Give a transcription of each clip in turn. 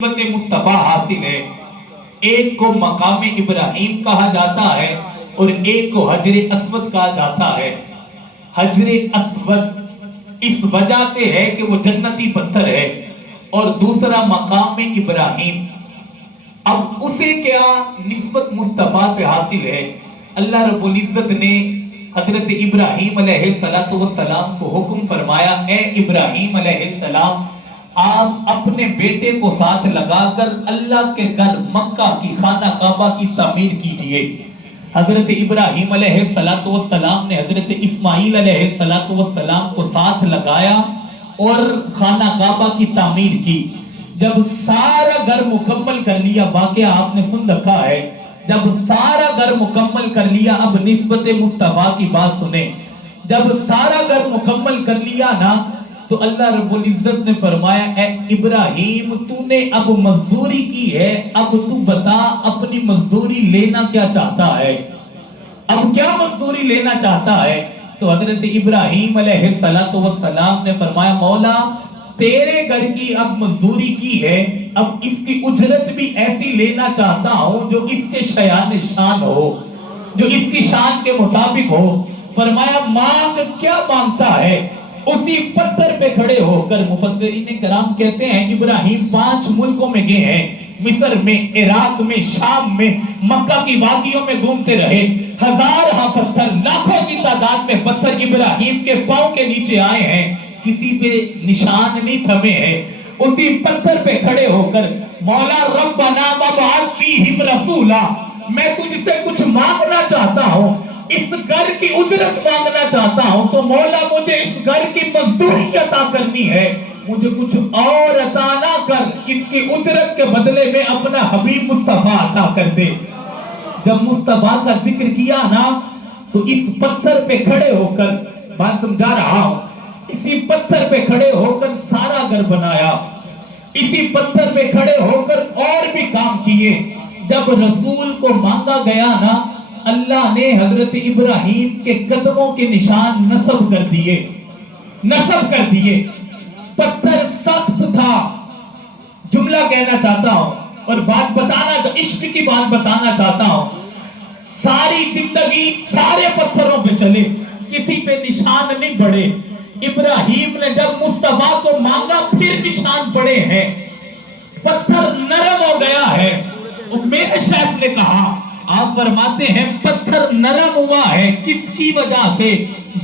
مصطفیٰ حاصل ہے۔ ایک کو مقام ابراہیم کہا جاتا ہے اور ایک کو حجر اسود کہا جاتا ہے۔ حجر اسود اس وجہ سے ہے کہ وہ جنتی پتھر ہے، اور دوسرا مقام ابراہیم۔ اب اسے کیا نسبت مصطفیٰ سے حاصل ہے؟ اللہ رب العزت نے حضرت ابراہیم علیہ السلام کو حکم فرمایا، اے ابراہیم علیہ السلام، آپ اپنے بیٹے کو ساتھ لگا کر اللہ کے گھر مکہ کی خانہ کعبہ کی تعمیر کیجئے۔ حضرت ابراہیم علیہ السلام نے حضرت اسماعیل علیہ السلام کو ساتھ لگایا اور خانہ کعبہ کی تعمیر کی۔ جب سارا گھر مکمل کر لیا، واقعہ آپ نے سن رکھا ہے، جب سارا گھر مکمل کر لیا، اب نسبت مصطفیٰ کی بات سنیں۔ جب سارا گھر مکمل کر لیا نا، تو اللہ رب العزت نے فرمایا، اے ابراہیم، تو نے اب مزدوری کی ہے، اب تو بتا اپنی مزدوری لینا کیا چاہتا ہے؟ اب کیا مزدوری لینا چاہتا ہے؟ تو حضرت ابراہیم علیہ السلام نے فرمایا، مولا تیرے گھر کی اب مزدوری کی ہے، اب اس کی اجرت بھی ایسی لینا چاہتا ہوں جو اس کے شایان شان ہو، جو اس کی شان کے مطابق ہو۔ فرمایا مانگ، کیا مانگتا ہے؟ اسی پتھر پہ کھڑے ہو کر مفسرین کرام کہتے ہیں ابراہیم 5 ملکوں میں گئے ہیں، مصر میں، عراق میں، شام میں، مکہ کی وادیوں میں گھومتے رہے۔ ہزارہ پتھر، لاکھوں کی تعداد میں پتھر ابراہیم کے پاؤں کے نیچے آئے ہیں، کسی پہ نشان نہیں تھمے ہیں۔ اسی پتھر پہ کھڑے ہو کر مولا ربنا وابعث فیہم رسولا، میں تجھ سے کچھ مانگنا چاہتا ہوں، اس گھر کی اجرت مانگنا چاہتا ہوں، تو مولا مجھے اس گھر کی مزدوری عطا کرنی ہے، مجھے کچھ اور عطا نہ کر، اس کی اجرت کے بدلے میں اپنا حبیب مصطفیٰ عطا کر دے۔ جب مصطفیٰ کا ذکر کیا نا، تو اس پتھر پہ کھڑے ہو کر، بات سمجھا رہا ہوں، اسی پتھر پہ کھڑے ہو کر سارا گھر بنایا، اسی پتھر پہ کھڑے ہو کر اور بھی کام کیے۔ جب رسول کو مانگا گیا نا، اللہ نے حضرت ابراہیم کے قدموں کے نشان نصب کر دیے، نصب کر دیے۔ پتھر سخت تھا، جملہ کہنا چاہتا ہوں اور بات بتانا، عشق کی بات بتانا چاہتا ہوں۔ ساری زندگی سارے پتھروں پہ چلے، کسی پہ نشان نہیں پڑے۔ ابراہیم نے جب مصطفیٰ کو مانگا، پھر نشان پڑے ہیں، پتھر نرم ہو گیا ہے۔ میرے شیخ نے کہا، آپ فرماتے ہیں پتھر نرم ہوا ہے کس کی وجہ سے؟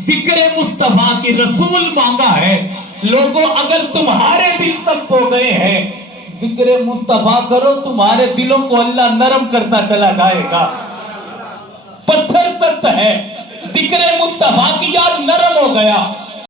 ذکر مصطفیٰ کی، رسول مانگا ہے۔ لوگوں اگر تمہارے دل سخت ہو گئے ہیں، ذکر مصطفیٰ کرو، تمہارے دلوں کو اللہ نرم کرتا چلا جائے گا۔ پتھر سخت ہے، ذکر مصطفیٰ کی یاد نرم ہو گیا۔